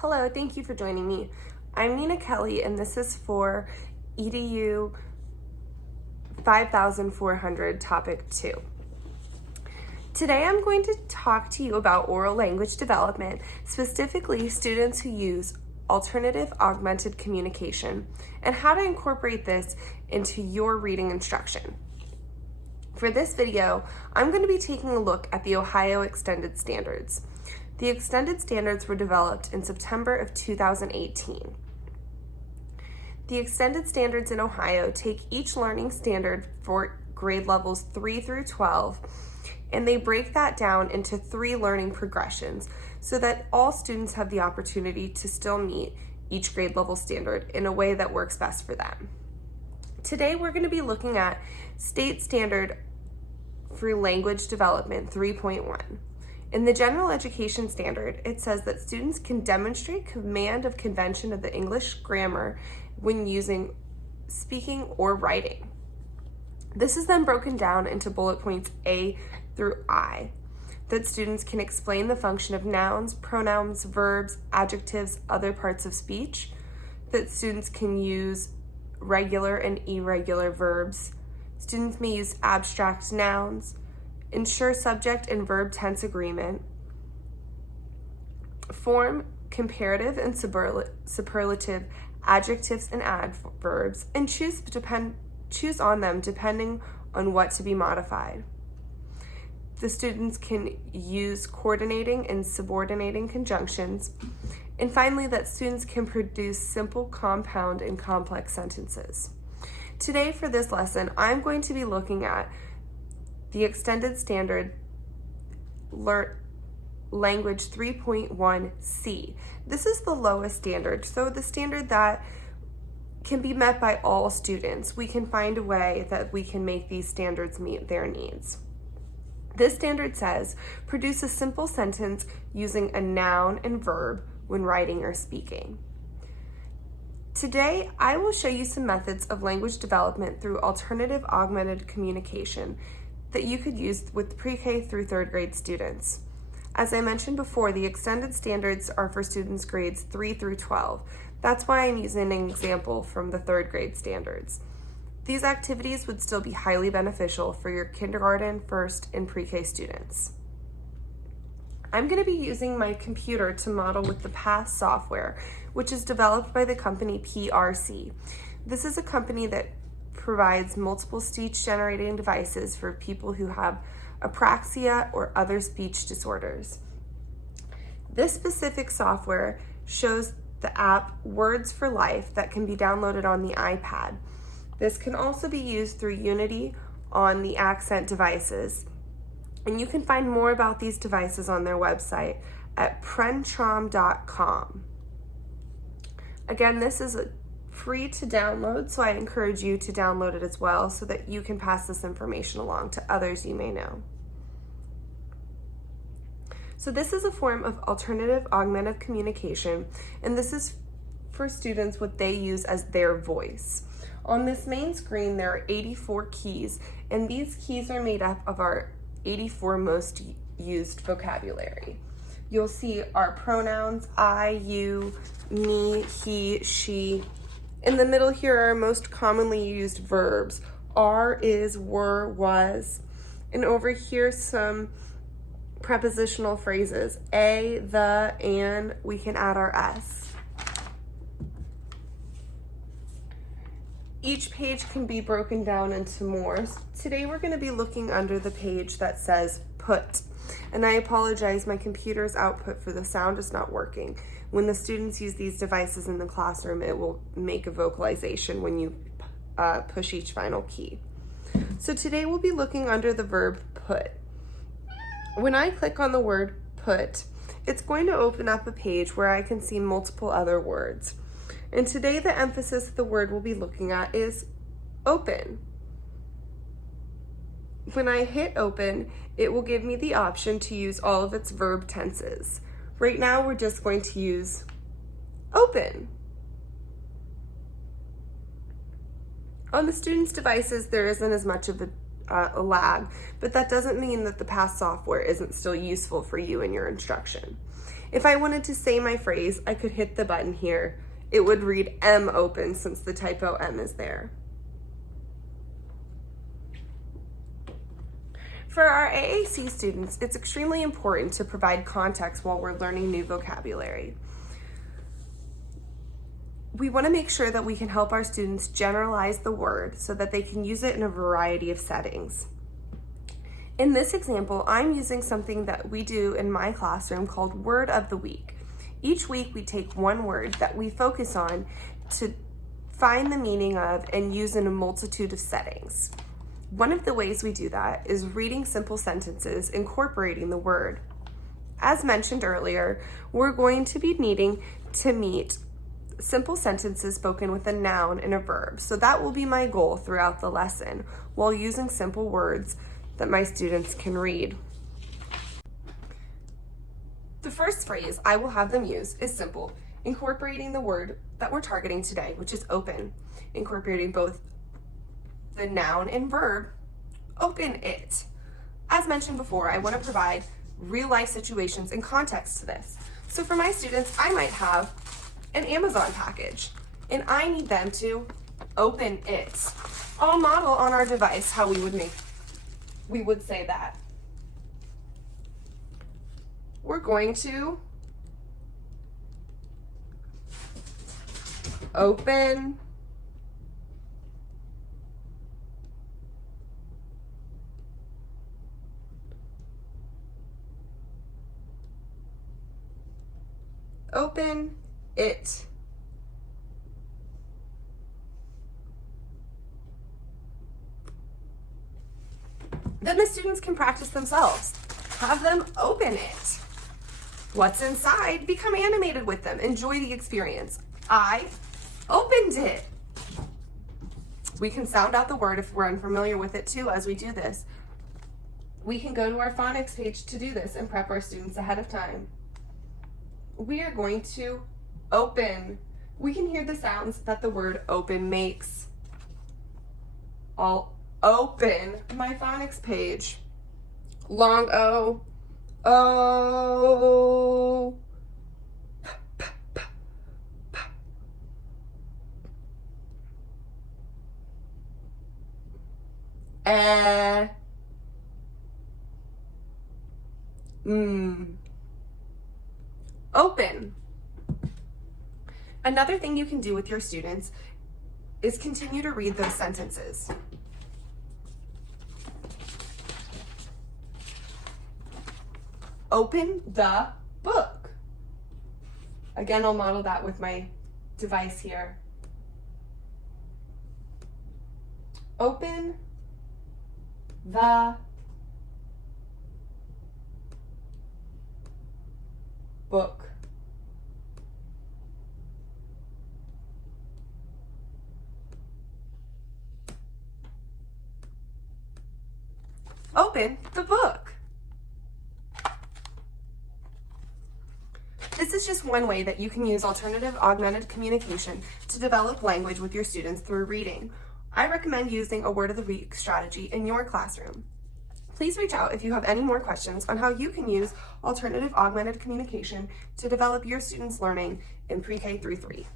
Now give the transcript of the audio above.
Hello, thank you for joining me. I'm Nina Kelly, and this is for ELM-5400 Topic 2. Today I'm going to talk to you about oral language development, specifically students who use alternative augmented communication, and how to incorporate this into your reading instruction. For this video, I'm going to be taking a look at the Ohio Extended Standards. The Extended Standards were developed in September of 2018. The Extended Standards in Ohio take each learning standard for grade levels 3 through 12, and they break that down into 3 learning progressions so that all students have the opportunity to still meet each grade level standard in a way that works best for them. Today we're going to be looking at State Standard for Language Development 3.1. In the General Education Standard, it says that students can demonstrate command of convention of the English grammar when using speaking or writing. This is then broken down into bullet points A through I, that students can explain the function of nouns, pronouns, verbs, adjectives, other parts of speech, that students can use regular and irregular verbs. Students may use abstract nouns, ensure subject and verb tense agreement, form comparative and superlative adjectives and adverbs, and choose on them depending on what to be modified. The students can use coordinating and subordinating conjunctions, and finally that students can produce simple, compound, and complex sentences. Today for this lesson, I'm going to be looking at the Extended Standard Language 3.1C. This is the lowest standard, so the standard that can be met by all students. We can find a way that we can make these standards meet their needs. This standard says, produce a simple sentence using a noun and verb when writing or speaking. Today, I will show you some methods of language development through alternative augmented communication that you could use with pre-K through 3rd grade students. As I mentioned before, the extended standards are for students grades 3 through 12. That's why I'm using an example from the 3rd grade standards. These activities would still be highly beneficial for your kindergarten, 1st, and pre-K students. I'm going to be using my computer to model with the PATH software, which is developed by the company PRC. This is a company that provides multiple speech generating devices for people who have apraxia or other speech disorders. This specific software shows the app Words for Life that can be downloaded on the iPad. This can also be used through Unity on the Accent devices, and you can find more about these devices on their website at prentrom.com. Again, this is free to download, so I encourage you to download it as well so that you can pass this information along to others you may know. So this is a form of alternative augmented communication, and this is for students what they use as their voice. On this main screen, there are 84 keys, and these keys are made up of our 84 most used vocabulary. You'll see our pronouns, I, you, me, he, she. In the middle here are most commonly used verbs, are, is, were, was. And over here some prepositional phrases, a, the, and we can add our s. Each page can be broken down into more. Today we're going to be looking under the page that says put. And I apologize, my computer's output for the sound is not working. When the students use these devices in the classroom, it will make a vocalization when you push each final key. So today we'll be looking under the verb put. When I click on the word put, it's going to open up a page where I can see multiple other words. And today the emphasis of the word we'll be looking at is open. When I hit open, it will give me the option to use all of its verb tenses. Right now, we're just going to use open. On the students' devices, there isn't as much of a lag, but that doesn't mean that the PATH software isn't still useful for you in your instruction. If I wanted to say my phrase, I could hit the button here. It would read M open since the typo M is there. For our AAC students, it's extremely important to provide context while we're learning new vocabulary. We want to make sure that we can help our students generalize the word so that they can use it in a variety of settings. In this example, I'm using something that we do in my classroom called Word of the Week. Each week we take one word that we focus on to find the meaning of and use in a multitude of settings. One of the ways we do that is reading simple sentences incorporating the word. As mentioned earlier, we're going to be needing to meet simple sentences spoken with a noun and a verb. So that will be my goal throughout the lesson while using simple words that my students can read. The first phrase I will have them use is simple, incorporating the word that we're targeting today, which is open, incorporating both the noun and verb, open it. As mentioned before, I want to provide real life situations and context to this. So for my students, I might have an Amazon package and I need them to open it. I'll model on our device how we would say that. We're going to open it. Then the students can practice themselves. Have them open it. What's inside? Become animated with them. Enjoy the experience. I opened it. We can sound out the word if we're unfamiliar with it too as we do this. We can go to our phonics page to do this and prep our students ahead of time. We are going to open. We can hear the sounds that the word open makes. I'll open my phonics page. Long O, O, Open. Another thing you can do with your students is continue to read those sentences. Open the book. Again, I'll model that with my device here. Open the book. Open the book. This is just one way that you can use alternative augmented communication to develop language with your students through reading. I recommend using a Word of the Week strategy in your classroom. Please reach out if you have any more questions on how you can use alternative augmented communication to develop your students' learning in pre-K through 3.